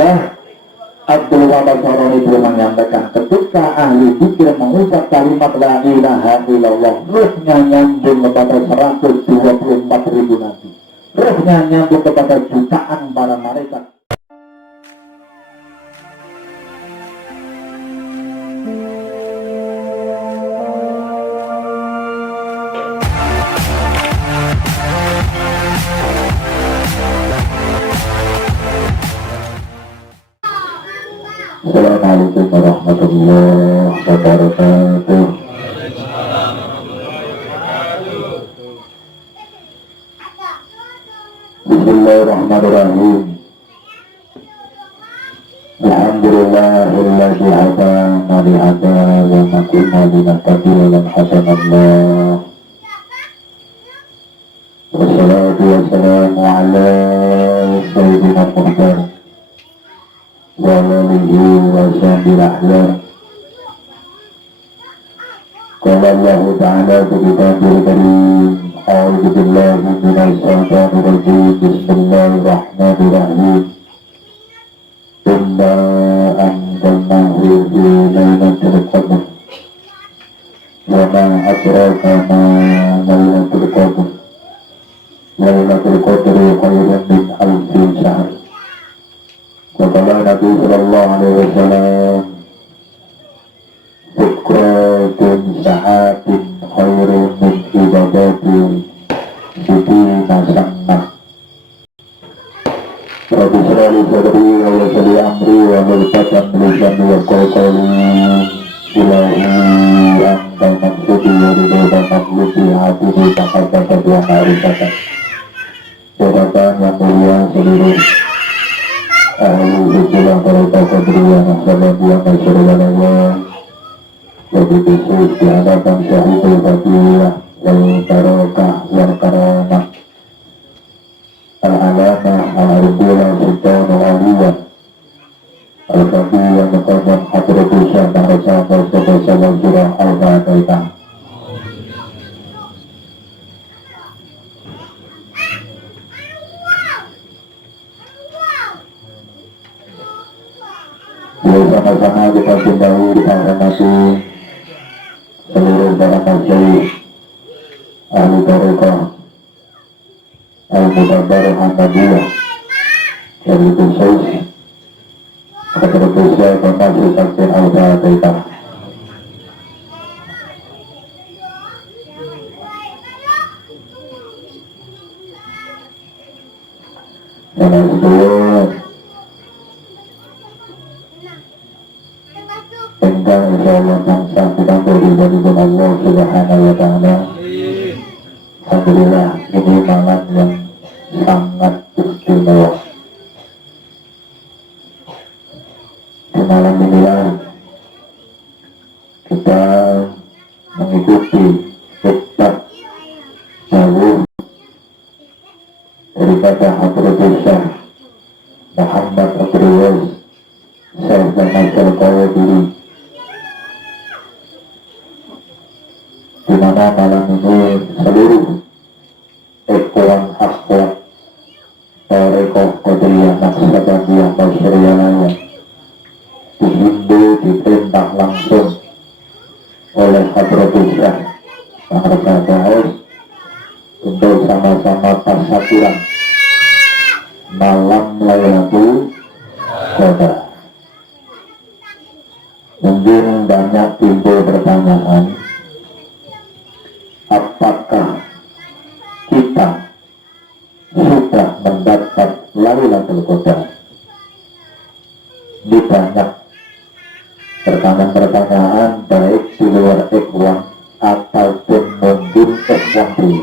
Abdul Wahab Saroni belum menyampaikan ketika ahli zikir mengucap kalimat la ilaha illallah, ruhnya nyambung kepada 124.000 nabi, ruhnya nyambung kepada jutaan para malaikat. Assalamualaikum warahmatullahi wabarakatuh. Bismillahirrahmanirrahim. Alhamdulillahilladzi hadana li hada wa ma kunna linahtadiya lawla hadanallah. Wassalatu wassalamu ala sayyidina Muhammad wa alihi wa sahbihi ahlan. Qala Allah ta'ala fi kitabihil karim, a'udzu billahi minasy syaithanir rajim, bismillahirrahmanirrahim. Inna anzalnahu fi lailatul qadr wa ma adraka ma lailatul qadr. Lailatul qadri khairun min alfi syahr. Kata Nabi sallallahu alaihi wasallam, Bukratun sa'atin khairun min ibadatin sitina sannah. Rabbi syrali sadri wa yassir amri wa mulkatan lisani wa qawqali ilahi antal maksudi wa ridha makhluki hatihi takatata dua harikata. Jabatan yang mulia seluruh ahli zikir para takadriya nasabahu wa masyarakat lebih khusus di hadapan syahidul fadiyah wal barakah wal karamah al-alamah al-arifiyah sultan al-aliyah al-fadiyah muqaddam hadratul syekh Mahraja Mustafa Syawal Surah al-Fatihah. Sama-sama kita cintai, kita hormati seluruh para masyayikh ahli tarekat al-Mutabarrih Ahmadiyah dari khusus Hadratul Syekh Mahmud Taksin al-Fatihah. Dan engkau insyaallah bangsa kita beribadah Allah subhanahu wa ta'ala. Alhamdulillah, ini malam yang sangat istimewa. Di malam inilah kita mengikuti khutbah jauh daripada Hadratul Syekh Muhammad Abdul Syekh Nasir Qawdiri, di mana malam ini seluruh ikhwan akhwat tarekat qadiriyah naqsyabandiyah masyariyah lainnya dihimbau, diperintah langsung oleh Hadratul Syekh Mahraja untuk sama-sama tasyakuran malam Lailatul Qadar. Mungkin banyak timbul pertanyaan, apakah kita sudah mendapat Lailatul Qadar? Di banyak pertanyaan-pertanyaan baik di luar ikhwan ataupun mungkin ikhwan dulu.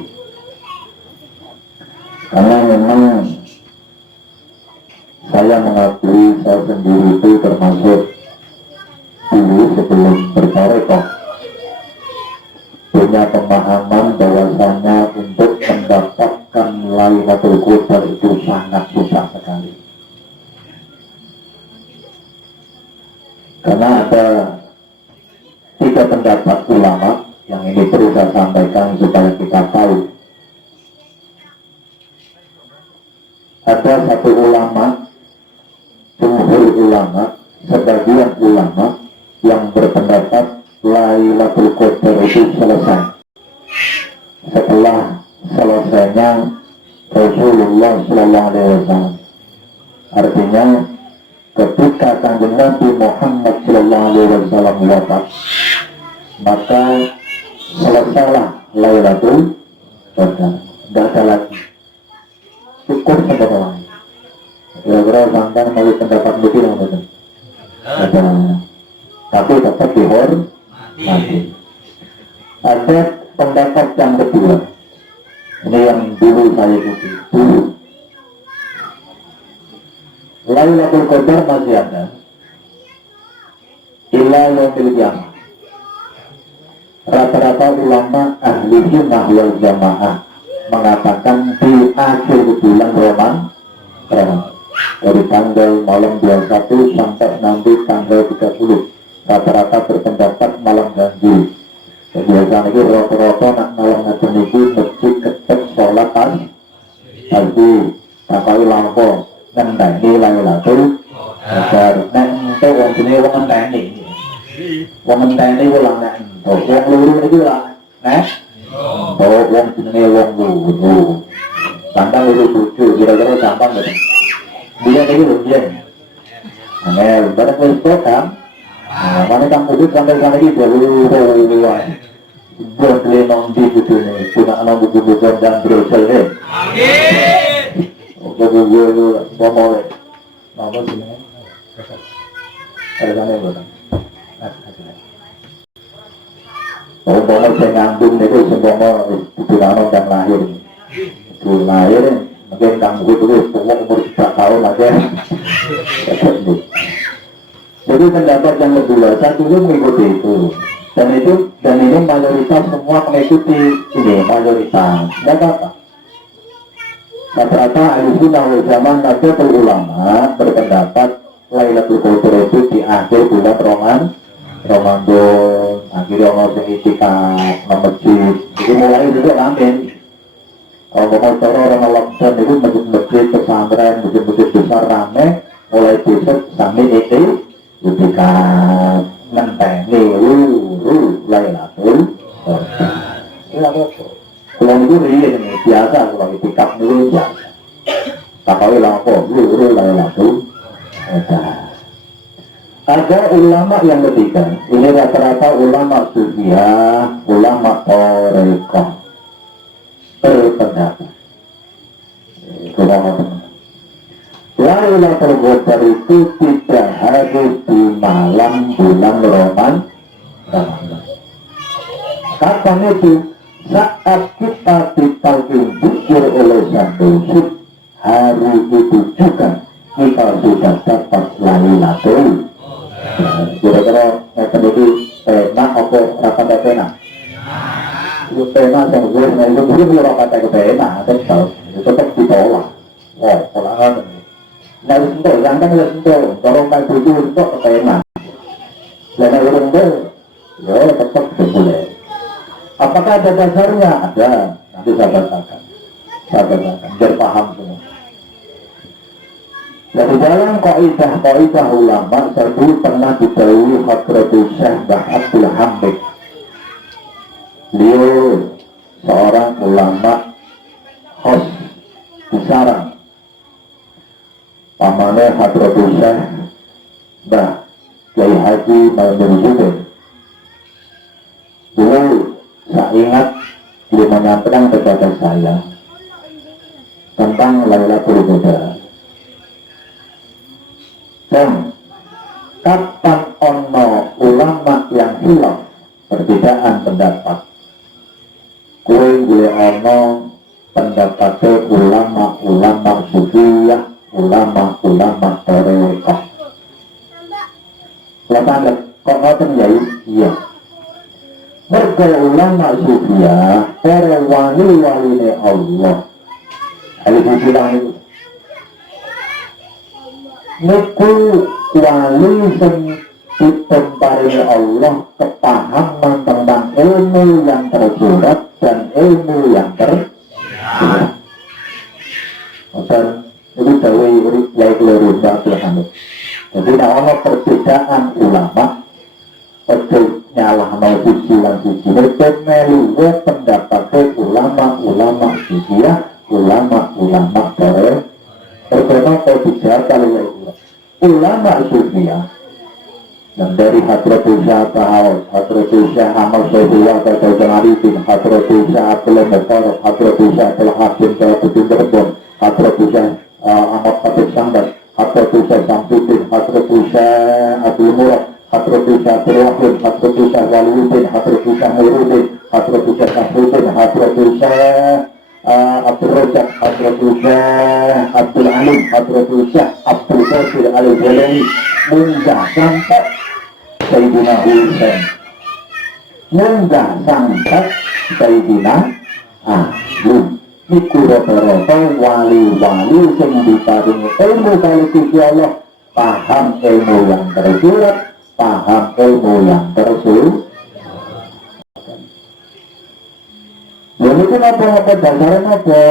Karena memang saya mengakui saya sendiri itu termasuk dulu sebelum bertarekat punya pemahaman bahwasanya untuk mendapatkan Lailatul Qadar itu sangat susah sekali. Karena ada 3 pendapat ulama yang ini perlu saya sampaikan supaya kita tahu. Ada satu ulama jumhur ulama, sebagian ulama yang berpendapat Lailatul Qadar itu selesai setelah selesainya Rasulullah Sallallahu Alaihi Wasallam. Artinya ketika Kanjeng Nabi Muhammad Sallallahu Alaihi Wasallam wafat, maka selesailah Lailatul Qadar. Tidak ada lagi, cukup sampai orang. Kira-kira sampai melalui pendapat begitu yang betul. Ada, tapi tetap dihormati. Ada pendapat yang kedua. Ini yang dulu saya ikuti. Dulu Lailatul Qadar masih ada ila yaumil qiyamah. Rata-rata ulama ahli sunnah wal jamaah mengatakan di akhir bulan Ramadan, dari tanggal malam 21 sampai nanti tanggal 30, rata-rata berpendapat malam ganjil. Biasanya itu rata-rata nak malam ngeten iki masjid ketek sholat pagi sampai lampu ngenteni Lailatul Qadar. Nek entuk wong jenenge wong ngenteni. Wong ngenteni ulang nek entuk. Wong luru iki lah. Nek wong jenenge wong luru. Gampang itu lucu, kira-kira gampang betul. Dia ini lucu. Nah, barang itu kan. Mana kamu itu sampai sana ini baru beli nongdi gitu nih, punya anak buku-buku dan brosur nih. Buku-buku ngomong, apa sih nih? Ada sana yang betul. Ngomong saya ngandung itu semua buku anak dan lahir. Itu lahir, mungkin kamu itu umur 4 tahun aja. Jadi pendapat yang kedua, saya dulu mengikuti itu, dan ini mayoritas semua mengikuti ini, mayoritas. Tidak apa. Rata-rata ahli sunnah wal jamaah Nahdlatul Ulama berpendapat Lailatul Qadar itu di akhir bulan Ramadan, akhirnya orang yang itikaf, masjid, jadi mulai juga amin. Kalau orang lockdown itu masjid-masjid pesantren, masjid-masjid besar rame, mulai besok sampai itu ketika ngenteni Lailatul Qadar. Kalau itu biasa, kalau itikaf itu biasa. Pakai lampu Lailatul Qadar. Ada ulama yang ketiga, ini rata-rata ulama sufiah, ulama thariqah berpendapat. Lailatul Qadar itu tidak harus di malam bulan Ramadan. Kapan itu? Saat kita dipanggil jujur oleh Sang Pencipta, hari itu juga kita sudah dapat Lailatul. Kira-kira itu tema apa rapat tema? Itu tema yang gue itu belum rapat tema, tetap ditolak. Oh, polaan. Nah, itu yang kan itu kalau mau itu untuk tema. Dan orang itu, ya tetap boleh. Apakah ada dasarnya? Ada. Nanti saya bacakan. Biar paham semua. Dari dalam kaidah ulama, saya dulu pernah didahului Hadratul Syekh Mbah Abdul Hamid. Beliau seorang ulama khos di sarang. Pamannya Hadratul Syekh Mbah Kiai Haji Maimun Zubair. Dulu saya ingat dia menyampaikan kepada saya tentang Lailatul Qadar. Dan kapan ono ulama yang hilang perbedaan pendapat, kue boleh ono pendapatnya ulama sufiyah, ulama thariqah. Lepas kok ngoten ya? Iya. Mergo ulama sufiyah para wali-waline Allah. Alif bilang itu. Niku wali sing diparingi Allah kepahaman tentang ilmu yang tersurat dan ilmu yang tersurat. Itu dawe Yai Keliru Abdul Hamid. Jadi ada perbedaan ulama, nyalah mau suci lan suci. Meluwe pendapatnya ulama-ulama suciya, ulama-ulama bare. Pertama kau bicara kalau ya ulama suciya. Dan dari Hadratul Syahal, Hadratul Syah Amal Syahiyah, Hadratul Arifin, Hadratul Syah Abdul Mukhtar, Hadratul Syah Abdul Hakim, Hadratul Berbon, Hadratul Syah Ahmad Fatih Sangdas, Hadratul Syah Samsudin, Hadratul Syah Abdul Murad, Hadratul Syah Abdul Wahid, Hadratul Syah Waliuddin, Hadratul Syah Nuruddin, Hadratul Syah Samsudin, Hadratul Syah Abdul Rojak, Hadratul Syah Abdul Alim, Hadratul Syah Abdul Qadir Al-Jalani, munggah sampai Sayyidina Husain, munggah sampai Sayyidina Ali. Niku rata-rata wali-wali sing diparingi ilmu kali Gusti Allah, paham ilmu yang tersurat, paham ilmu yang tersurat. Lalu itu apa dasarnya apa?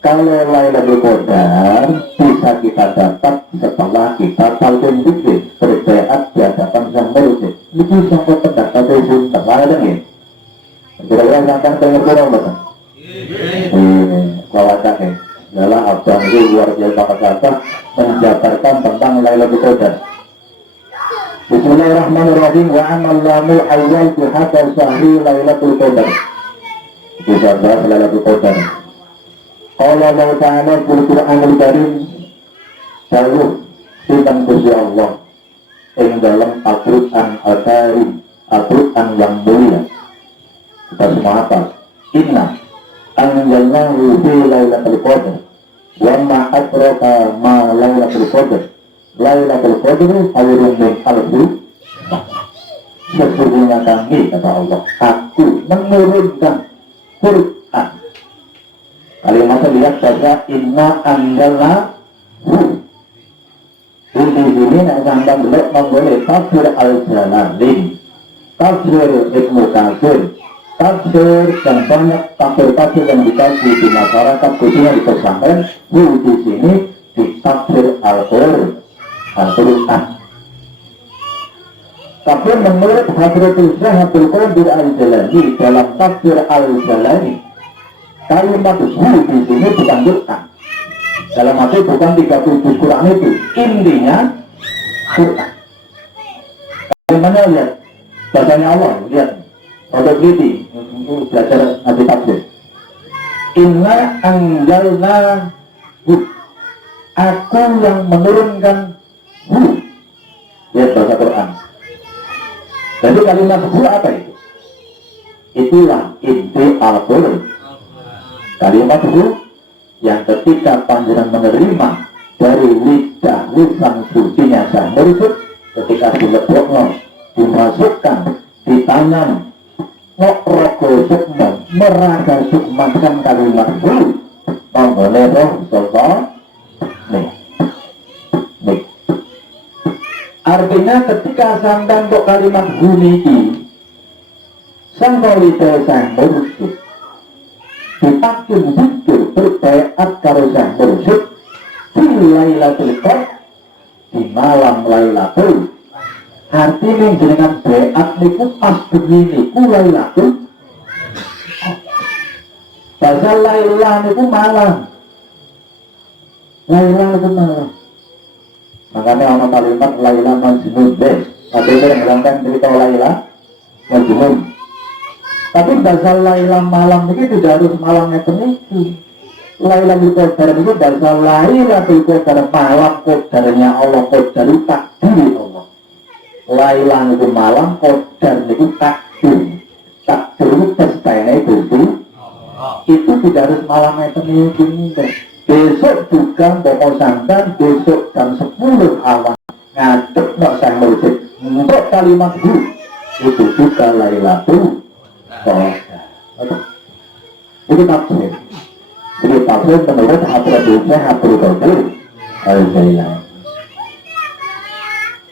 Kalau Lailatul Qadar bisa kita dapat setelah kita talqin zikir berbeat di hadapan Sang Mursyid. Itu sampai pendapat itu terlalu dingin. Kira-kira sampai dengar kurang betul. Kawasan ini adalah abang itu luar biasa kata menjabarkan tentang Lailatul Qadar. Bismillahirrahmanirrahim. Wa amallamu awal bihadar syahri Lailatul Qadar. Itu sahabat Lailatul Qadar. Allah Ta'ala fil Qur'anul Karim jauh tentang Gusti Allah yang dalam Al-Qur'an Al-Karim, Al-Qur'an yang mulia. Kita semua apa? Inna anjalnahu fi Lailatul Qadar wa ma adraka ma Lailatul Qadar. Lailatul Qadar khairun min alfi syahr. Sesungguhnya kami, kata Allah, aku menurunkan Quran. Kalimat lihat saja inna anjalna di sini nak sampai belok memboleh tafsir al-Jalalain, tafsir Ibnu Katsir, tafsir dan banyak tafsir-tafsir yang dikaji di masyarakat khususnya di pesantren. Di sini di tafsir Al-Quran. Tapi menurut Hadratul Syekh Abdul Qadir Al-Jalani dalam tafsir Al-Jalani, kalimat hu di sini bukan Quran. Dalam arti bukan 37 Quran itu, intinya Quran. Kalimatnya lihat, bahasanya Allah, lihat, atau teliti, belajar nanti tafsir. Inna anjalna hu, aku yang menurunkan hu. Lihat bahasa Quran. Jadi kalimat hu apa itu? Itulah inti Al-Quran. Kalimat hu yang ketika panjenengan menerima dari lidah lisan sucinya Sang Mursyid, ketika dilebokno, dimasukkan, ditanam, rogo sukman, meraga sukmankan kalimat hu, mengenai roh sopa nih. Artinya ketika sampai untuk kalimat hu niki, sang lidah Sang Mursyid dipakin zikir berbaiat karo Sang Mursyid di Lailatul Qadar, di malam Lailatul. Artinya dengan baiat niku pas begini ku Lailatul. Bahasa Laila niku malam. Laila itu malam. Makanya ada kalimat Laila Majnun deh. Ada yang melangkan cerita Laila Majnun. Tapi bahasa Laila malam ini tidak harus malamnya peniki. Lailatul Qadar itu bahasa Lailatul Qadar malam qadarnya Allah, qadar itu takdir Allah. Laila itu malam, qadar itu takdir. Takdir itu pestanya itu tidak harus malamnya peniki. Besok juga mau santan, besok jam 10 awan ngadep nak Sang Mursyid untuk kalimat hu itu juga Lailatul Qadar. Itu tafsir. Jadi tafsir menurut Hadratul Syekh Abdul Qadir Al-Jalani.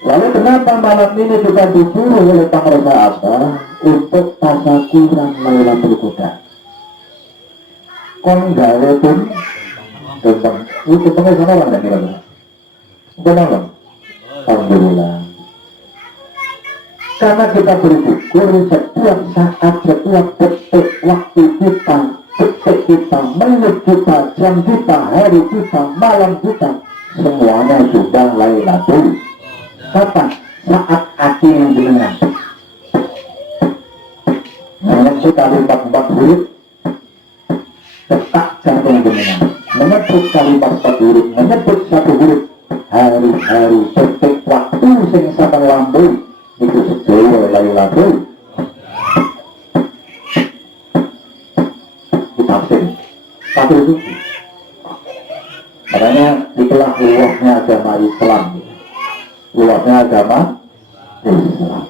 Lalu kenapa malam ini kita disuruh oleh Pangeran apa untuk tasakuran Lailatul Qadar? Kon gawe pun tentang Itu pengen sama enggak kira-kira? Benar. Alhamdulillah. Karena kita bersyukur setiap saat, setiap detik waktu kita, detik kita, menit kita, jam kita, hari kita, malam kita, semuanya sudah Lailatul. Kapan? Saat hati yang jenengan. Menyebut kalimat 4 huruf, detak jantung jenengan. Menyebut kalimat 4 huruf, menyebut 1 huruf, hari-hari, detik waktu sing saben lambung itu sedaya Lailatul. Ditafsir satu suci. Makanya itulah luasnya agama Islam. Luasnya agama Islam.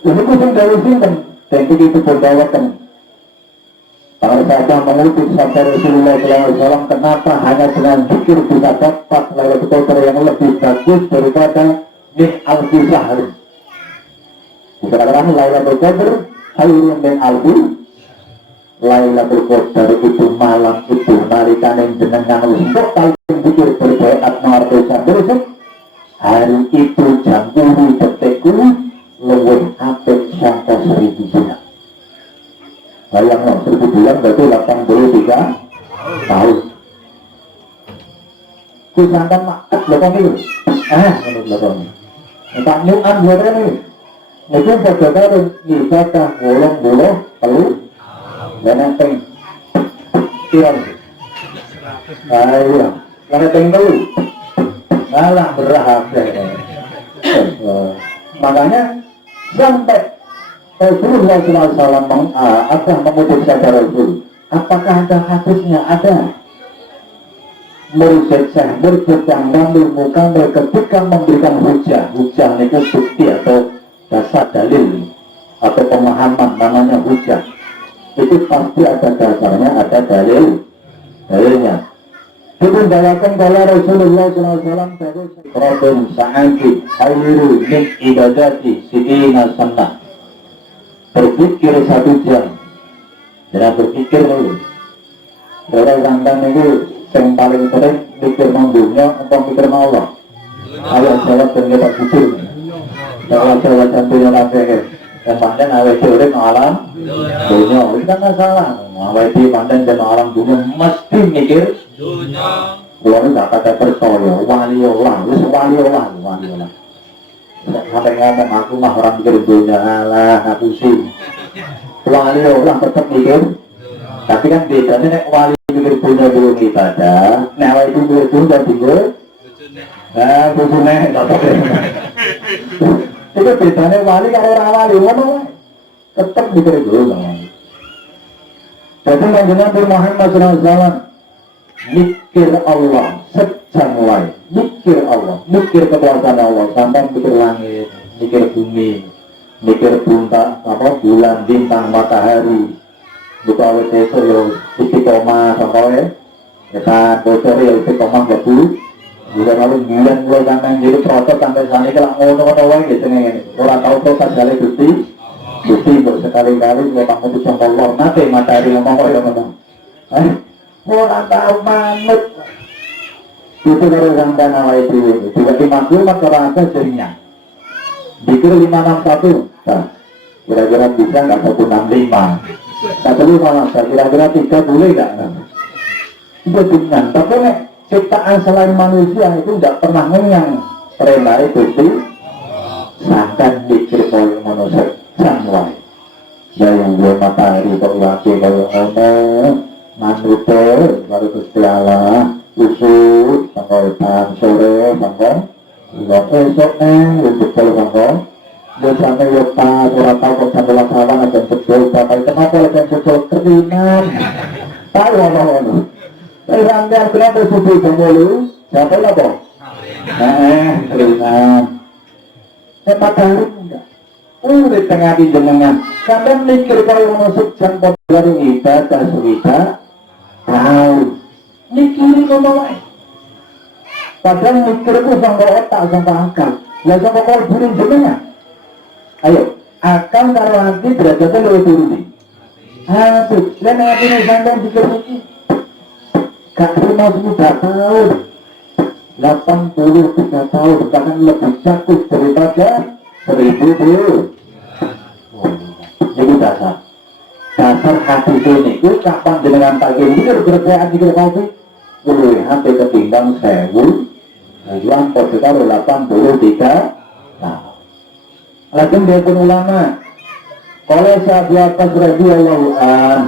Ini kucing dari sinten, dan begitu berdawakan. Kalau saja mengutip sabda Rasulullah SAW, kenapa hanya dengan zikir bisa dapat Lailatul Qadar yang lebih bagus daripada min alfi syahr. Dikatakan Lailatul Qadar khairun min alfi. Lailatul Qadar itu malam itu nalikane jenengan untuk kali zikir berbaat martosan besok. Hari itu jam 10 detik luwih apik saka 1000 bulan. Bayang no, 1000 bulan berarti 83 tahun. Kusantan makat belakang itu. Ini belakang. Pak Nyuan buatnya ini. Itu saudara bisa kah bolong perlu dan enteng. Tiang. Ayo, karena enteng dulu. Malah berhasil. Makanya sampai Rasulullah SAW akan memutus sabda Rasul. Apakah ada hadisnya? Ada. Mursyid Syekh Mursyid yang ngambil muka ketika memberikan hujah itu bukti atau dasar dalil atau pemahaman namanya hujah. Itu pasti ada dasarnya, ada dalilnya. Itu dalam kala Rasulullah SAW terus Rabbun sa'ati khairu min ibadati sidina sanah. Berpikir 1 jam. Jangan berpikir dulu. Orang santan itu yang paling sering mikir dunia atau mikir Allah. Ayat jawab dan kita jujur. Jawab cantiknya nafih. Dan pandang awet teori alam dunia. Itu kan masalah. Awet di pandang dan alam dunia mesti mikir dunia. Kalau tidak kata percaya, wali Allah. Sampai ngomong aku mah orang mikir dunia, alah aku sih wali Allah tetap mikir. Tapi kan bedanya nek wali mikir dunia belum ibadah, nek wali itu mikir dunia tinggal busunya itu bedanya wali kalau orang wali ngomong tetap mikir dunia. Jadi Nabi Muhammad SAW mikir Allah sejam lain, mikir Allah, mikir kekuasaan Allah, sampai mikir langit, mikir bumi, mikir bulan, bintang, matahari, buka awet esok ya istiqomah sampai kita bocor ya istiqomah betul, juga lalu bulan mulai sampai jadi proses sampai sana kalau ngono-ngono wae gitu nih, orang tahu proses kali Gusti sekali-kali kalau kamu tuh sama Allah, nanti matahari ngomong. Orang tahu manut itu dari sampai nama itu juga dimaklumat terasa jadinya dikira 561 nah, kira-kira bisa nggak 165 tak perlu malah kira-kira 3 boleh nggak itu dengan tapi ciptaan selain manusia itu nggak pernah ngenyang rela itu sih sangkan dikir oleh manusia jangan yang gue matahari kok laki kalau ngomong manute baru Gusti Allah usut sampai sore sampai esok untuk sampai dia sampai lepas orang tahu kok sampai laksanakan akan betul sampai kenapa akan betul keringan tahu apa-apa sampai kenapa subuh kembali sampai apa keringan matahari enggak di tengah di jenengan sampai mikir kalau masuk jam dari ibadah suwita tahu mikirin ngomong lain padahal mikir itu sampai otak sampai akal ya sampai kalau burin jenengan ayo akal kalau hati derajatnya lebih turun hati dan hati ini sampai pikir ini gak terima sudah tahun 83 tahun, bahkan lebih jatuh daripada 1000 tahun. Ini dasar hati ini itu kapan jenengan pagi ini berkerjaan di kopi boleh sampai ketimbang 1000 tujuan sekitar 83. Nah, lajeng dia pun ulama kalau sahabat radhiyallahu an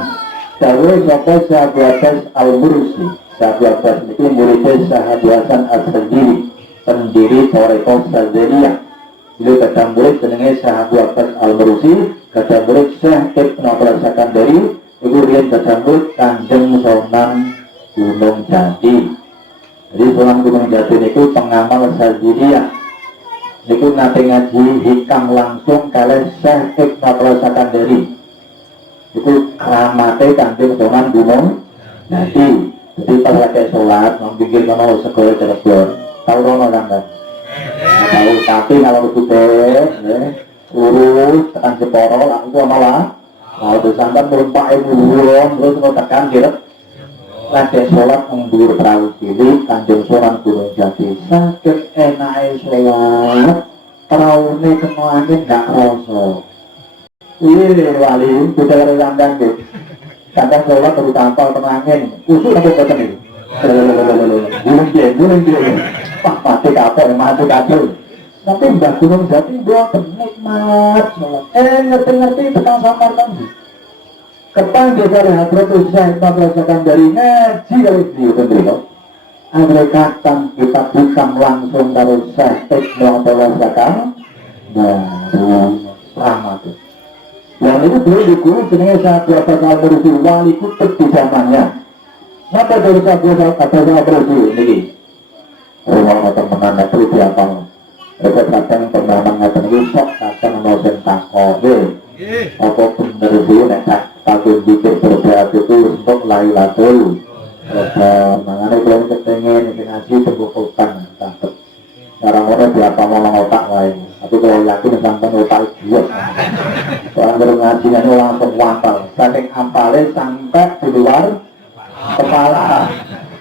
dawe sapa sahabat al-Mursi. Sahabat itu muridnya Sahabat Hasan As-Sajili, pendiri Thariqah Sadzaliyah. Beliau kata murid jenenge Sahabat al-Mursi, kata murid Syekh Ibnu Abdul Sakandari, itu riyen kata murid Kanjeng Sunan Gunung Jati. Jadi Sunan Gunung Jati itu pengamal Sadzaliyah. Itu nate ngaji hikam langsung kalian Syekh Ibnu Abdul Sakandari. Itu keramatnya Kanjeng Sunan Gunung Jati. Jadi pas lagi sholat, pikir kalau sekolah Cirebon, tahu rono kan? Tahu, tapi kalau sudah urus tekan Jeporo, langsung malah kalau santan melumpai burung, terus mau tekan gitu. Lagi sholat mengguyur perahu cilik, Kanjeng Sunan Gunung Jati, sakit enak sholat, perahu ini kena angin nggak rosok. Iya wali, sudah ada landan gitu. Kadang sholat baru tampal tenangin, usul aku kata nih, gulung dia, wah mati kapal, mati kacau. Tapi Mbah Gunung Jati dia nikmat sholat, ngerti tentang samar kan? Kepan dia dari Hadratus Syekh merasakan dari ngaji dari dia sendiri. Mereka akan kita bukan langsung dari Syekh merasakan baru rahmat. Yang itu dulu di guru jenenge Sahabat al-Mursi wali kutub di zamannya. Maka dari Sahabat al-Mursi ini rumah teman itu diapal. Mereka kadang pernah mengatakan sok kadang nosen takode. Apa bener itu nek takut pikir berberat itu untuk Lailatul Qadar. Makanya kalau kepengen ngaji tembukukan takut. Orang-orang diapa mau otak lain. Tapi kalau yakin sampai otak juga. Orang baru ngajinya itu langsung wapal. Saking ampalnya sampai di luar kepala.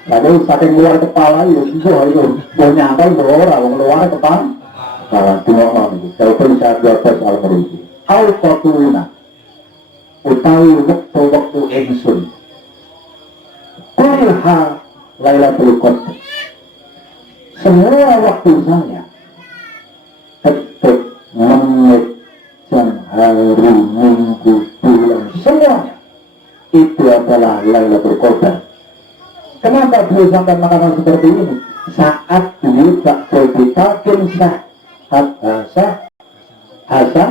Lalu saking luar kepala ya susah itu. Mau nyampe orang luar kepala. Dimana itu? Kalau pun saya biasa al-Mursi. Al-Fatuna. Utawi waktu ingsun. Kulha Lailatul Qadar. Semua waktu saya, detik, menit, jam, hari, minggu, bulan, semuanya itu adalah Lailatul Qadar. Kenapa beliau sampai makanan seperti ini? Saat beliau tak berbikin Hasan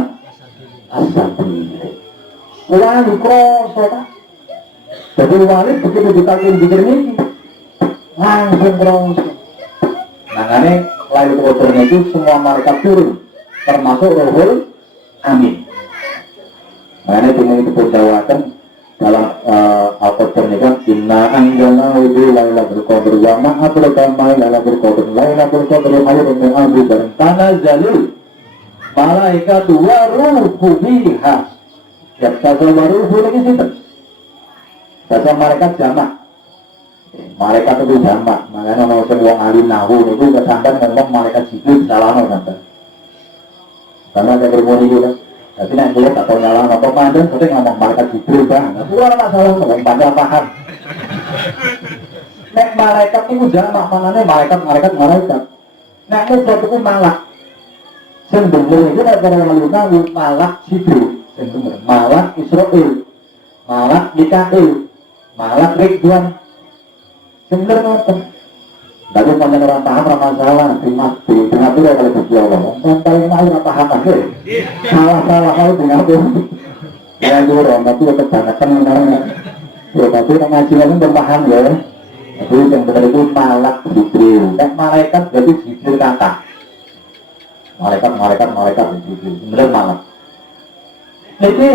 As-Sajili wali kroso. Jadi wali begitu ditakin pikir ini langsung kroso. Makanya Lailatul Qadar itu semua malaikat turun, termasuk Ruhul Amin. Makanya itu pun dakwahkan dalam Al-Qadar ini kan inna anjana itu Lailatul Qadar wa ma'adraka ma Lailatul Qadar Lailatul Qadar khairun min alfi syahr tanazzalul malaikatu wa ruhu fiha. Ya bahasa ruhu lagi sinten? Bahasa malaikat jamak. Malaikat itu jamak. Makanya ono sing wong alim nahu niku kesanten ngomong malaikat Jibril salahno sampean. Karena saya bermoni juga. Tapi nek dia tak tahu nyala apa pandang, sering ngomong malaikat Jibril bang. Itu ora masalah ngomong pandang paham. Nek malaikat itu jamak, maknanya malaikat. Nek mufrad itu malak. Sing bener itu nek cara ngeluna malak Jibril. Sing bener malak Israil. Malak Mikail. Malak Ridwan. Sing bener ngoten. Tapi panjang orang paham orang masalah di Singapura kalau Gusti Allah. Paling mah orang paham aja. Salah kalau Singapura. Ya itu orang tapi kebanyakan namanya. Ya tapi orang ngaji itu belum paham ya. Jadi yang benar itu malak Jibril. Malaikat jadi Jibril kata. Malaikat Jibril. Benar malak. Jadi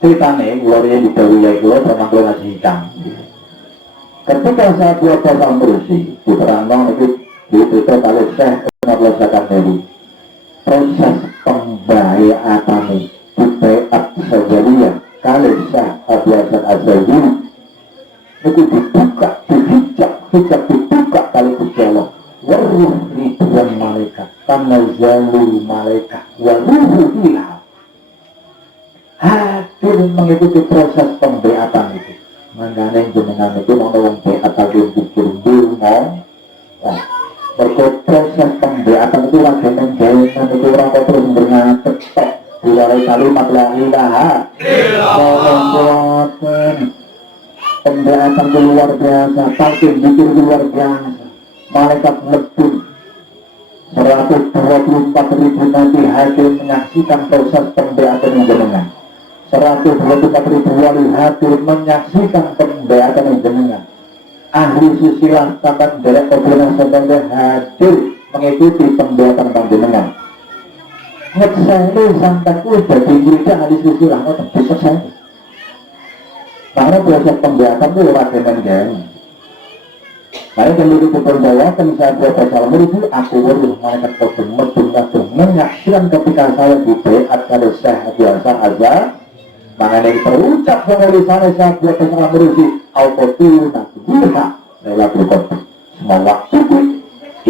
ceritanya mulai di Dawiya itu pernah ngaji hikam. Ketika saya buat pasal bersih di Perantau itu diberitahu oleh Syekh Ibnu Sakandari proses pembayaatan di Baiat Sadzaliyah kali Syekh Abdul Hasan Az-Sajili itu dibuka, dihijab malaikat, tanazzalul malaikat wa ruhu fiha. Hadir mengikuti proses pembeatan itu. Mangane jenengan itu mau wong beat atau pikir ngomong. Nah, proses pembeatan itu lagi menjalankan itu orang kok terus berngatek tok diwarai kalimat la ilaha illallah. Pembeatan itu luar biasa, talqin zikir luar biasa. Malaikat lebih 124.000 nanti hadir menyaksikan proses pembeatan yang jenengan. 124.000 wali hadir menyaksikan pembeatan yang jenengan. Ahli susilah tangan derek koordinasi sampai hadir mengikuti pembeatan panjenengan. Ngekseni sampai jadi muridnya ahli susilah ngoten bisa saya. Karena proses pembeatan itu lewat dengan saya dulu diperbawakan saya buat pasal menuju aku waduh malaikat kodeng menyaksikan ketika saya di beat kalau saya biasa aja mengenai terucap sama lisannya saya buat pasal menuju autotuna biha Lailatul Qadar. Semua waktu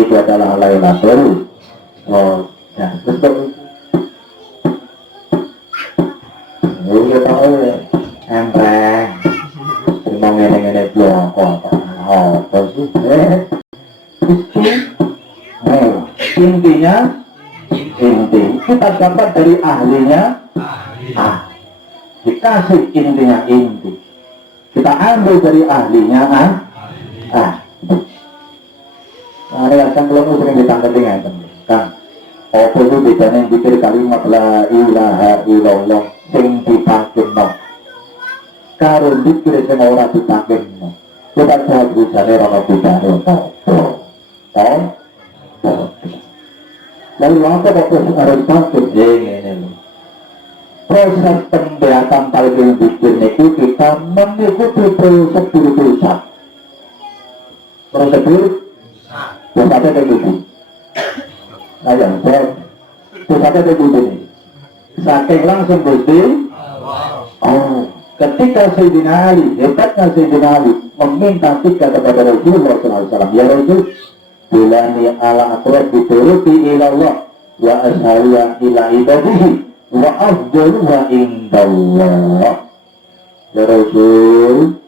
itu adalah Lailatul Qadar. Ya, terus kita tahu ya empreng mau ngene-ngene blok apa sih? Intinya inti kita dapat dari ahlinya dikasih intinya inti kita ambil dari ahlinya nah yang belum sering ditangkap dengan kan apa itu bedanya yang dikir kalimat la ilaha illallah sing dipakainya karo dikir sing ora dipakainya kita jawab busane rono budane lalu apa kok harus takut ini proses pembeatan paling bikin itu kita mengikuti prosedur pusat pusatnya kayak gitu nah yang pusatnya kayak gitu nih saking langsung Gusti ketika Sayyidina Ali hebatnya Sayyidina Ali meminta tiga kepada Rasulullah SAW ya Rasul bilani ala akrab bituruti ilallah wa ashawiya ila ibadihi wa afdaluha indallah ya Rasul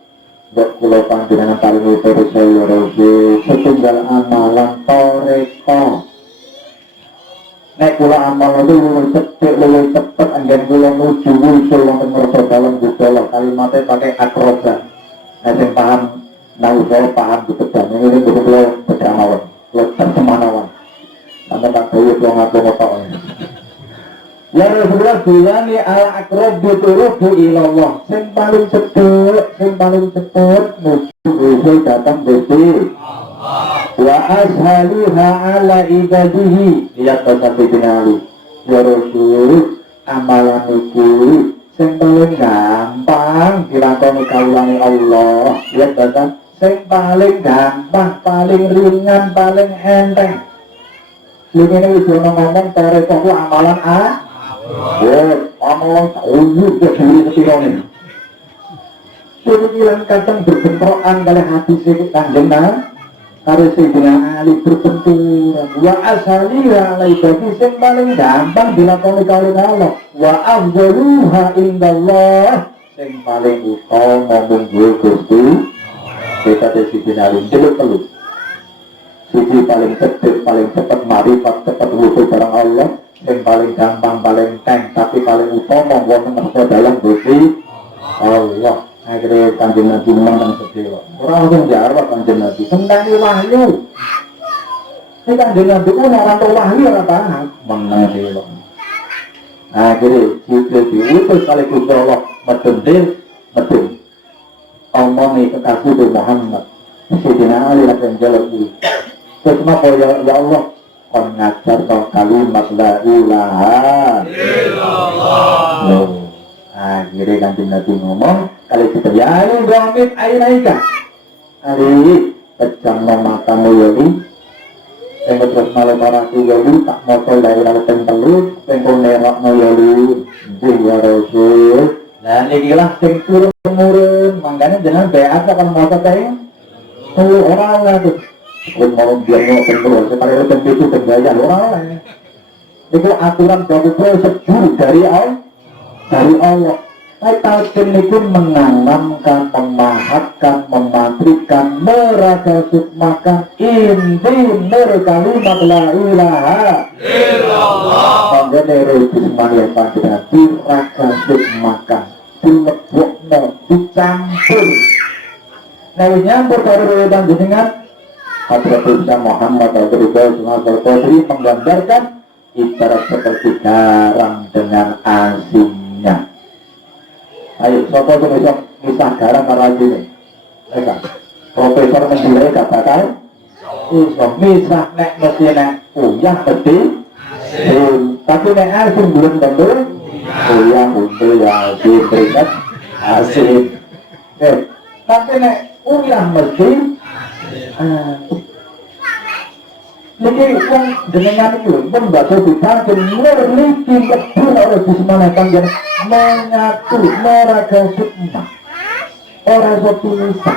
buat kulau panjenengan paling utara saya ya Rasul setunggal amalan toreko nek kula amal itu luwih cepet anggen kula nuju usul wonten ngrasa dalem Gusti Allah kalimatnya pakai akrobat sing paham saya paham dipedang ini betul pedang mawon terjemah mawon sampai tak bayu kula ngatur tok ya Rasulullah bilani al akrab bituruhu ilallah sing paling cepet nuju usul datang Gusti wa ashaliha ala ibadihi lihat bahasa binali ya Rasul amalan itu sing paling gampang dilakoni kawulane Allah lihat bahasa sing paling gampang paling ringan paling enteng ini wis ngomong toreko ku amalan amalan tauyuk ke diri sepirone pikiran kadang berbentrokan kali hati sing kanjeng harus Sayyidina Ali berbenturan wa asaliha ala ibadi sing paling gampang dilakoni kali Allah wa afdaluha indallah sing paling utama munggu Gusti kita di Sayyidina Ali teluk sisi paling cepat marifat cepat wujud barang Allah sing paling gampang paling enteng tapi paling utama wonten ngersa dalam Gusti Allah akhirnya kanjeng Nabi menang sedewa orang yang jawab kanjeng Nabi tentang wahyu ini kanjeng Nabi pun orang tua wahyu orang paham menang sedewa akhirnya Jibril diutus oleh Gusti Allah medun omongin kekasih dari Muhammad Sayyidina Ali yang jalan itu terus kenapa ya Allah kon ngajar kalimat la ilaha illallah akhirnya kanjeng Nabi ngomong kali kita ya ini domit ainaika hari pecah matamu yoli yang terus malu paraku yoli tak motor dari lalu tempelu tengkol nerak no yoli ya Rasul dan inilah sing turun-temurun makanya jangan beat akan motor kayak orang lah tuh Ngomong biar ngomong terus, supaya lebih itu bergaya orang. Itu aturan bahwa sejuru dari Allah. Talqin itu menanamkan, memahatkan, mematrikan, meragasukmakan inti kalimat la ilaha illallah. Mengenai bismillah dengan diragasukmakan, dilebokno, dicampur. Nah nyampur dari panjenengan Hadratullah Muhammad Al-Qadri menggambarkan ibarat seperti garam dengan asinnya. Ayo, sopo itu misah garam marah ini. Profesor menjilai katakan misah nek mesti nek uyah mesti tapi nek asin belum tentu uyah untuk ya diberikan asin. Tapi nek uyah mesti jadi yang dengan itu membaca dipanggil memiliki lebih oleh dismanakan yang menyatu meragasukma orang satu lisan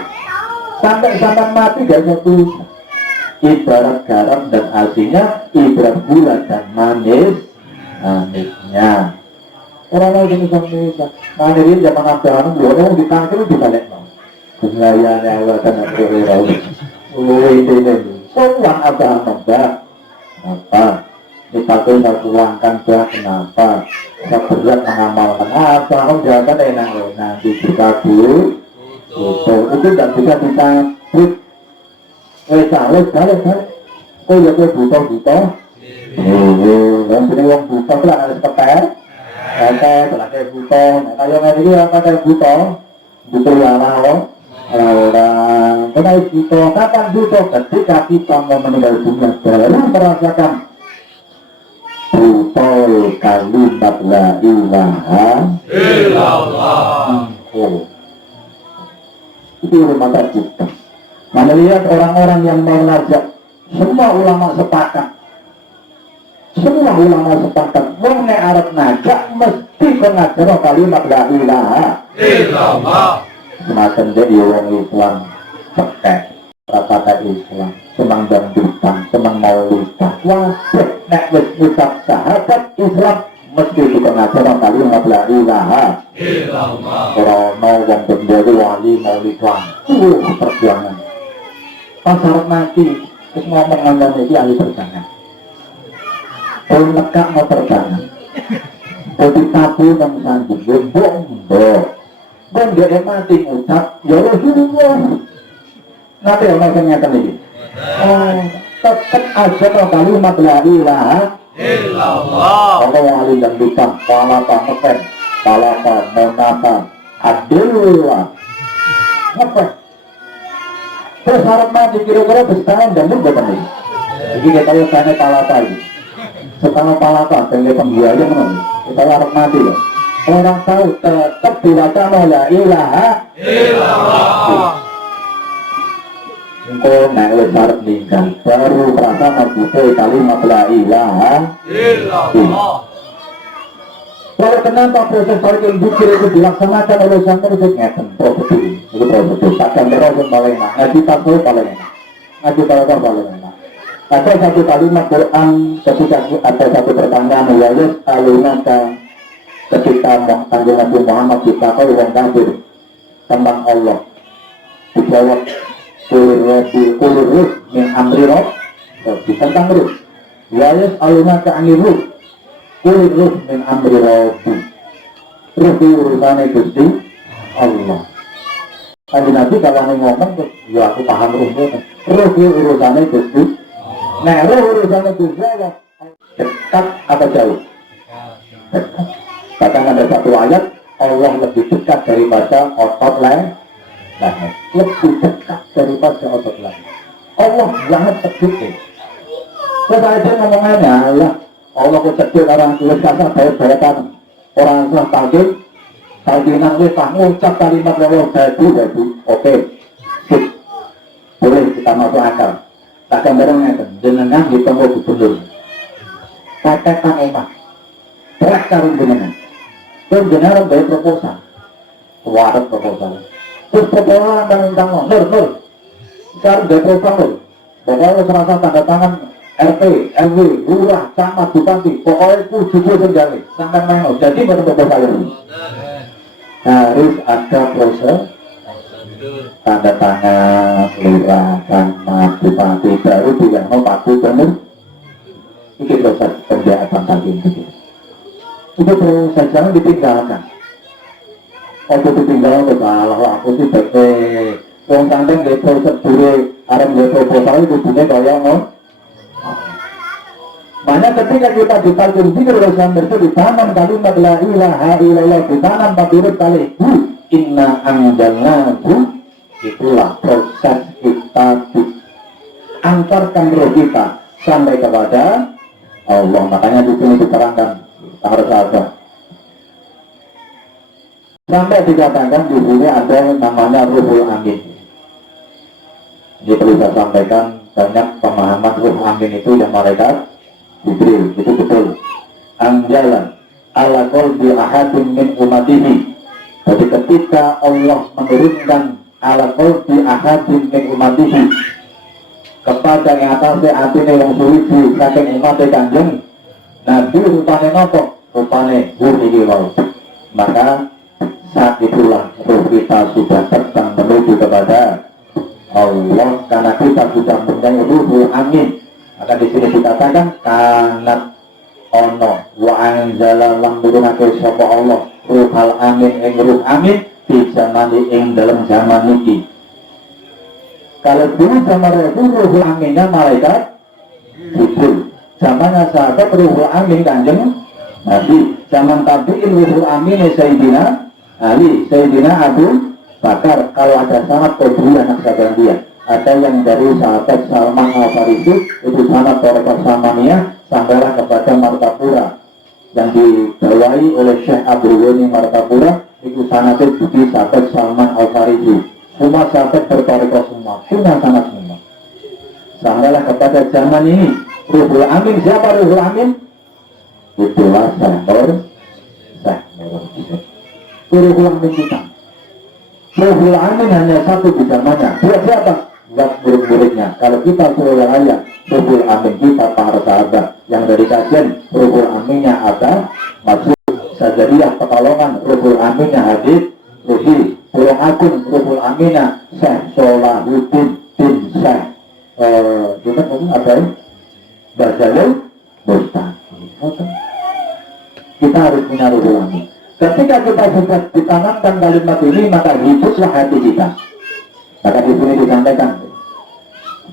sampai mati gak satu lisan. Ibarat garam dan asinnya, ibarat gula dan manisnya. Orang lain jenis Indonesia manirin zaman abahan orang dipanggil dibalik kelayanya Allah dan akhirnya ini soal abang mbak kenapa dipakai satu langkah mbak kenapa saya berat mengamalkan apa kamu jawaban enak di dulu itu tidak bisa ditarik balik oh ya gue buta yang sini yang buta itu harus keper telah kayak buta kayak ini apa kayak buta yang lah orang kenal buta kapan buta ketika kita mau meninggal dunia baru merasakan buta kalimat la ilaha illallah. Itu rumah kita. Mana lihat orang-orang yang mau ngajak, semua ulama sepakat mengenai Arab ngajak mesti pengajar kalimat la ilaha illallah. Semacam jadi orang Islam pakai kata Islam semang dangdutan, semang maulidah wajib nek wis ngucap syahadat Islam mesti pengajar kalimat la ilaha illallah. Karena wong bendera wali maulidah perjuangan pasar mati terus ngomong ngomong ini ahli perjuangan nekak mau perjuangan jadi tabu yang sanggup bombok dan dia mati ngucap ya Rasulullah nanti orang yang nyatakan ini tetap aja kalimat la ilaha illallah. Kalau wali dan bintang palapa meken palapa monata adillah apa terus harap mati kira-kira bersetahun dan juga tadi jadi kita lihat tanya palapa ini setengah palapa dan pembiayaan mana kita harap mati loh. Orang tahu tetap dibaca la ilaha illallah. Engkau naik syarat nikah baru merasa membutuhkan kalimat la ilaha illallah. Lalu kenapa proses saling zikir itu dilaksanakan oleh sang penulis ngeten prosedur itu prosedur takkan terus paling enak ngaji tasawuf paling enak ngaji tasawuf paling enak. Ada satu kalimat Quran ketika ada satu pertanyaan wayas alunaka ketika Kanjeng Nabi Muhammad dipakai orang kafir tentang Allah dijawab kulur min amri rabbi tentang ruh wayas alunaka aniruh kulur min amri rabbi ruh urusannya Gusti Allah. Kanjeng Nabi kalau ngomong ya aku paham ruh urusannya Gusti nah ruh urusannya Gusti Allah dekat apa jauh dekat. Bahkan ada satu ayat Allah lebih dekat daripada otot leher, lebih dekat daripada otot leher. Allah sangat sedikit. Terus saya ngomongnya ya Allah kecil orang tulis kasar bayar-bayar orang tua tagih tagihan wis ngucap kalimat Allah jadi oke sip boleh kita masuk akal. Tak gambarnya jenengan ditemu gubernur katakan emak berat karun jenengan dan jenengan bayar proposal warat proposal terus proposal tentang nur sekarang bayar proposal Pokoknya serasa tanda tangan RT, RW, lurah, camat, bupati, pokoknya itu jujur senjali sampai main. Jadi baru saya harus ada proses tanda tangan lurah, camat, bupati, baru bilang mau paku bener. Itu proses penjahat tadi. Itu proses, jangan ditinggalkan. Aku ditinggal ke Allah, aku sih baik. Wong santen nggih prosedur arep nggih proposal kudune kaya ngono. Banyak ketika kita dipanggil zikir Rasul ditanam kalimat la ilaha illallah, ditanam pada kali inna anjalnahu. Itulah proses kita diantarkan roh kita sampai kepada Allah. Makanya di sini diterangkan harus ada. Sampai dikatakan di sini ada namanya ruhul amin. Ini perlu saya sampaikan, banyak pemahaman ruh amin itu yang malaikat Jibril, itu betul. Anjalan ala qalbi ahadin min umatihi. Jadi ketika Allah menurunkan ala qalbi ahadin min umatihi kepada yang atasnya hatinya yang suci saking umatnya kanjeng Nabi rupanya nopo, rupanya hurri wau. Maka saat itulah roh kita sudah terbang menuju kepada Allah karena kita sudah mempunyai ruhul amin. Maka di sini dikatakan kanat ono wa anzala lam turunake sapa Allah ruhul amin ing ruh amin di zaman ing dalam zaman niki. Kalau dulu zaman itu ruhul aminnya malaikat Jibril, zamannya sahabat ruhul amin kanjeng Nabi, zaman tabi'in ruhul amin Sayyidina Ali, Sayyidina Abu Bakar. Kalau ada sahabat Qadri anak sahabat dia, ada yang dari sahabat Salman Al-Farisi, itu sanad Thariqah Salmaniyah sampailah kepada Martapura yang dibawahi oleh Syekh Abdul Ghani Martapura, itu sanadnya budi sahabat Salman Al-Farisi. Semua sahabat berthariqah semua, punya sanad semua. Sampailah kepada zaman ini ruhul amin. Siapa ruhul amin? Itulah Syekh Ruhul amin kita. Ruhul amin hanya satu di zamannya. Buat siapa? Buat murid-muridnya. Kalau kita suruh raya, ruhul amin kita para sahabat. Yang dari kajian, ruhul aminnya ada maksud Sajadiyah Pekalongan, ruhul aminnya Habib Ruhi Pulau Agung, ruhul aminnya Syekh Solahuddin bin Syekh juga ada Bajalul Mustaqim. Kita harus punya ruhul amin. Ketika kita sudah ditanamkan kalimat ini, maka hiduplah hati kita. Maka di sini disampaikan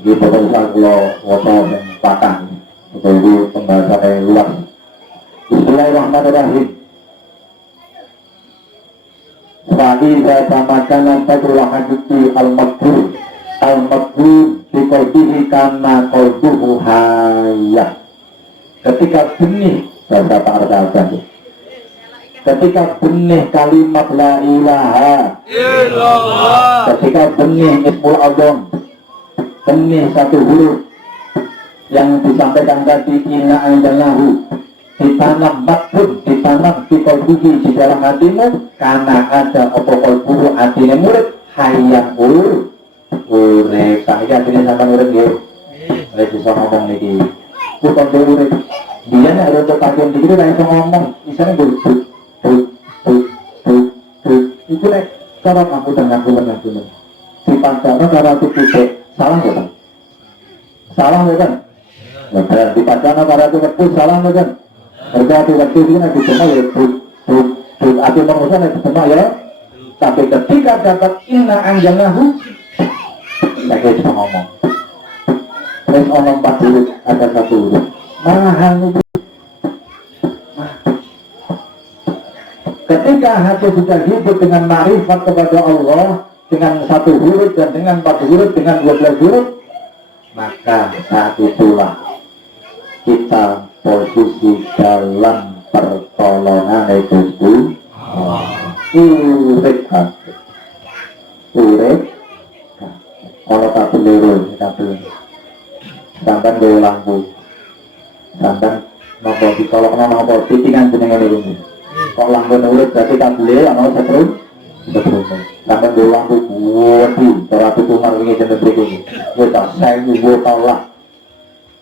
di beberapa pulau foto dan patah. Itu pembahasan yang luas. Bismillahirrahmanirrahim. Fa'iza tamakana fadrulah haditi al-madhur di qalbihi kana qalbuhu hayah. Ketika benih, bahasa Pak Arta, ketika benih kalimat la ilaha illallah, ketika benih ismul azam, benih satu huruf yang disampaikan tadi inna anjalnahu, ditanam matbun, ditanam di qalbihi, di dalam hatimu, karena ada qalbuhu hatinya murid hayang urip saya ini sama urip ya saya bisa ngomong ini bukan urip dia nih ada untuk kajian dikit saya bisa ngomong misalnya itu nih cara aku dengan dulu di pancana cara itu titik salah ya kan? Salah ya kan? Nah, di pancana cara itu ngepush salah ya kan? Harga di waktu ini nanti semua ya hati manusia nanti semua ya. Tapi ketika dapat inna anjalnahu saya bisa ngomong terus ngomong 4 huruf ada 1 huruf mahal itu. Ketika hati sudah hidup dengan ma'rifat kepada Allah dengan 1 huruf dan dengan 4 huruf dengan 12 huruf, maka saat itulah kita posisi dalam pertolongan Gusti urip hati urip kalau tak peluru sampai dari lampu sampai nopo ditolong nopo titingan jenengan ini kok lampu urip berarti tak boleh mau setrum sebelumnya sampai doang tuh waduh terapi tumar ini jeneng berikutnya kita saya gue tau lah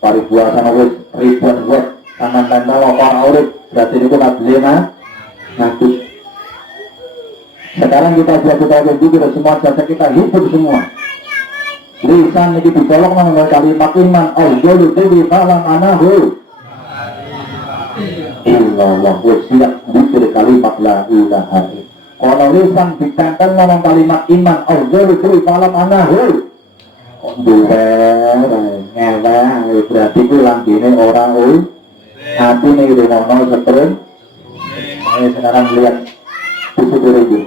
paribuatan wis ribuan wet tangan tanda lokal urip berarti itu tak beli ngaku. Sekarang kita sudah juga semua jasa kita hidup semua lisan ini dicolok dengan kalimat iman al-jolu tibi falam anahu illallah siap diberi kalimat la ilaha illallah. Kalau lisan ditempel ngomong kalimat iman al-jolu tibi falam anahu kok duwer ngewe berarti itu lambine orang hati ini udah ngomong setrum. Sekarang lihat buku itu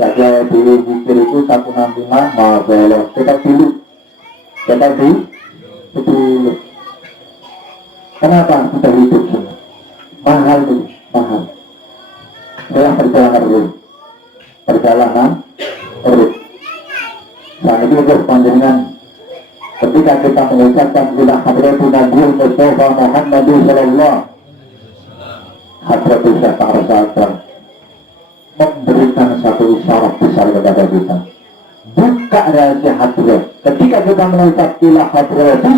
saja di zikir itu 165 masalah kita dulu kenapa kita hidup semua mahal itu mahal adalah perjalanan urut saat ini terus panjenengan ketika kita mengucapkan ila hadratu Nabiul Mustafa Muhammad sallallahu hadratu syafa'ar memberikan satu isyarat besar kepada kita buka rahasia hadrat ketika kita mengucap ila hadratu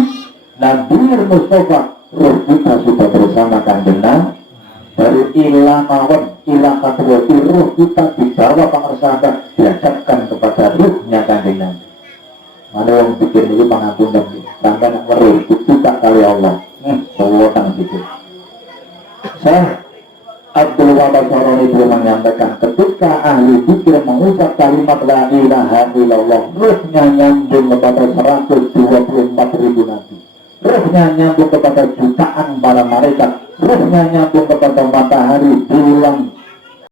Nabiul Mustafa roh kita sudah bersama kanjeng dari ilah mawon ilah hadrati roh kita dibawa pengersada dihadapkan kepada ruhnya kanjeng mana yang bikin ini pengampunan sampai nak meruh dibuka kali Allah sewotang gitu. Saya Abdul Wahab Saroni itu menyampaikan ketika ahli zikir mengucap kalimat la ilaha illallah ruhnya nyambung kepada 124.000 nabi ruhnya nyambung kepada jutaan para malaikat ruhnya nyambung kepada matahari bulan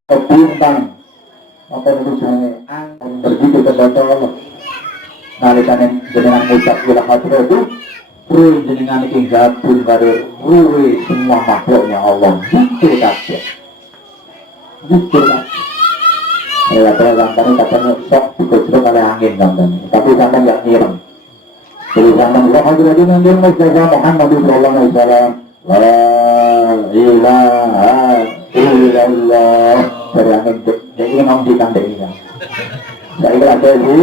bintang apa itu sebenarnya angin begitu kepada Allah nalikan jenengan mengucap ila hadrah itu ruh jenengan iki gabung karo ruh semua makhluknya Allah zikir kabeh ya terang-terang katanya sok dikocok oleh angin sampean tapi sampean enggak nyirem jadi sampean Allah hadir dengan Mustafa Muhammad sallallahu alaihi wasallam la ilaha illallah dari angin jadi ngomong di kandang ini saya kira itu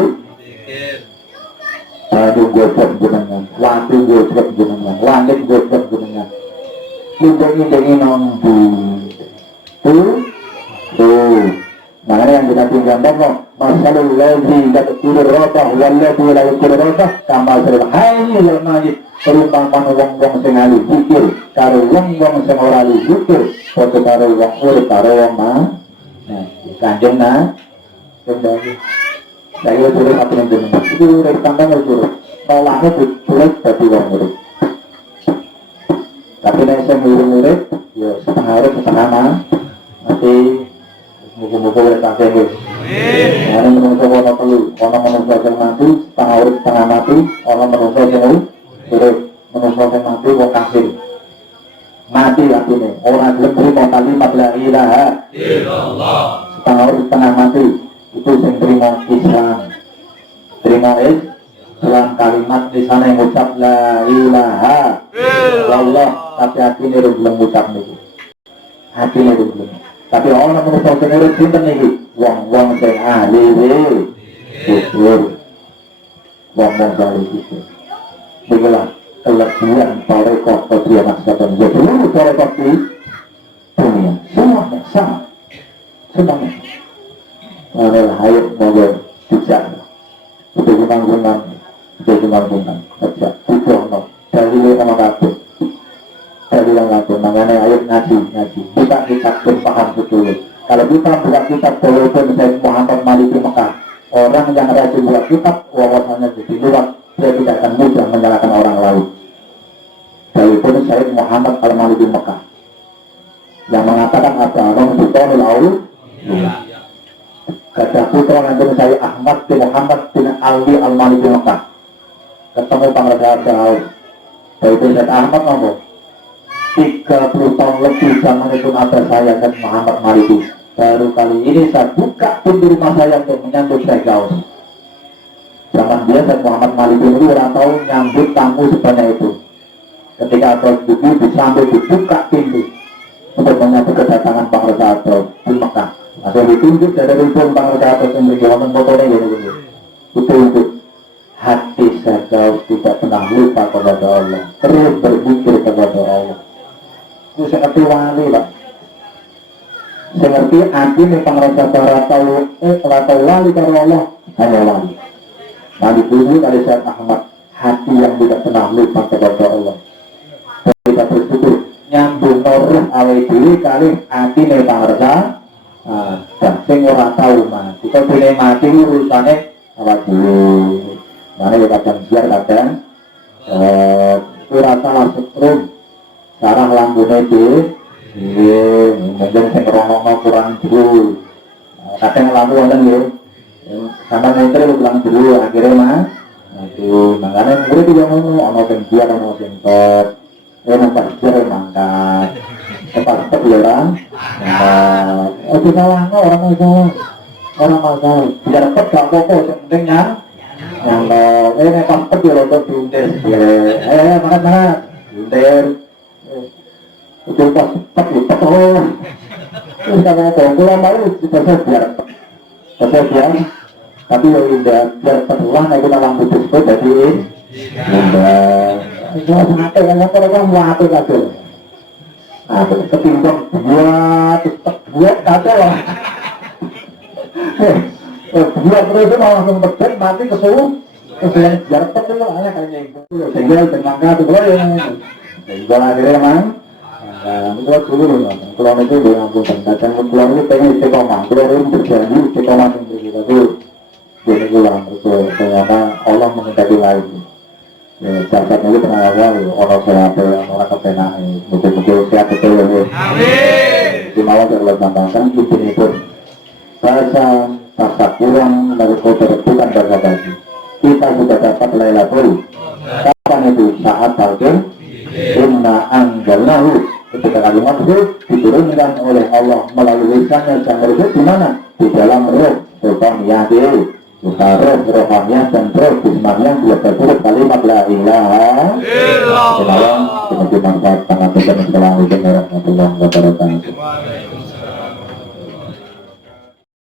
aduh gocok jenengan, waktu gocok jenengan, langit gocok jenengan. Indeng-indeng nombu. Tuh. Makanya yang kita tinggalkan kok masalul ladzi yadkhulu rabah walladzi la yadkhulu rabah kama sirul hayy wal mayyit perumpamaan wong-wong sing ahli zikir karo wong-wong sing ora ahli zikir padha karo wong urip karo wong kanjeng kembali saya turut apa yang jenengan itu dari tangga turut tolaknya turut tapi wong urip tapi nek sing urip ya setengah urip setengah mati muga-muga oleh kakek wis ana menungso ana telu ana menungso sing mati setengah urip setengah mati ana menungso sing urip menungso sing mati wong kafir mati artine ora gelem trimo kalimat la ilaha illallah setengah urip setengah mati itu yang terima Islam kalimat di sana yang ucap la ilaha illallah tapi hati ini belum ucap nih hati ini belum tapi orang menurut sendiri cinta nih wong sing ahli syukur wong ahli syukur begitulah kelebihan tarekat kelebihan maksudnya jadi seluruh tarekat di dunia semuanya sama semuanya adalah hayat mobil bijak itu guna kerja itu ono dari lima kabeh dari lima kabeh makanya ayat ngaji buka kitab paham betul kalau kita buka kitab walaupun saya Muhammad Malik di Mekah orang yang rajin buka kitab wawasannya jadi luas dia tidak akan mudah menyalahkan orang lain walaupun saya Muhammad Al-Malik di Mekah yang mengatakan apa orang Sultanul Aul kata putra nanti saya Ahmad bin Muhammad bin Ali Al-Malik bin Mekah ketemu pangeran Daud itu saya Ahmad ngomong 30 tahun lebih zaman itu ada saya dan Muhammad Malik baru kali ini saya buka pintu rumah saya untuk menyambut saya Gaus zaman dia dan Muhammad Malik itu orang tahu nyambut tamu sebanyak itu ketika Daud disambut dibuka pintu untuk menyambut kedatangan pangeran Daud di Mekah. Nah, Ada ditunjuk dari pun pangkat atas yang berjalan motornya gitu. Ditunjuk hati saya tidak pernah lupa kepada Allah, terus berzikir kepada Allah. Itu seperti wali Pak. Seperti hati nih pangrasa para tahu wali karena Allah hanya wali. Nah ditunjuk dari Syekh Ahmad, hati yang tidak pernah lupa kepada Allah. Kita bersyukur nyambung roh awal diri kali hati nih pangrasa. Dan sing ora tahu mati. Kita punya mati urusannya awal diri. Mana ya kadang biar kadang rasa setrum sarah lambune mungkin sing rongokno kurang dulu kadang lampu wonten nggih sampai menteri kurang dulu akhirnya mah makanya murid juga ngono ana sing biar ana sing top nampak biar mangkat pas kebetulan salah orang masalah biar dapat gak apa-apa yang penting yang ini kampet ya loh diuntir makan diuntir itu pas cepat terus kalau pulang baru bisa biar tapi ya udah biar penuh naik kita lampu disco jadi udah sangat ya kalau muat itu aku ketimbang buat kacau lah buat terus itu langsung pedek mati kesuruh kesuruh jarpet itu hanya kayaknya itu sehingga tenangkan itu sehingga akhirnya memang keluar dulu keluar itu dia ampun dan keluar itu pengen istiqomah keluar itu berjanji istiqomah sendiri tapi dia pulang itu ternyata Allah menghendaki lain saat itu pengawal orang sehat orang kepenai betul-betul sehat betul ya di malam Allah tambahkan ini pun bahasa kurang dari kota bukan bahasa bagi kita sudah dapat Lailatul kapan itu saat talqin inna anzalnahu ketika kalimat itu diturunkan oleh Allah melalui lisannya dan tersebut di mana di dalam roh rohaniah rohaniah dan roh bismillahnya dia bersurut kalimat la ilaha illallah semoga manfaat sangat besar. Assalamualaikum warahmatullahi wabarakatuh.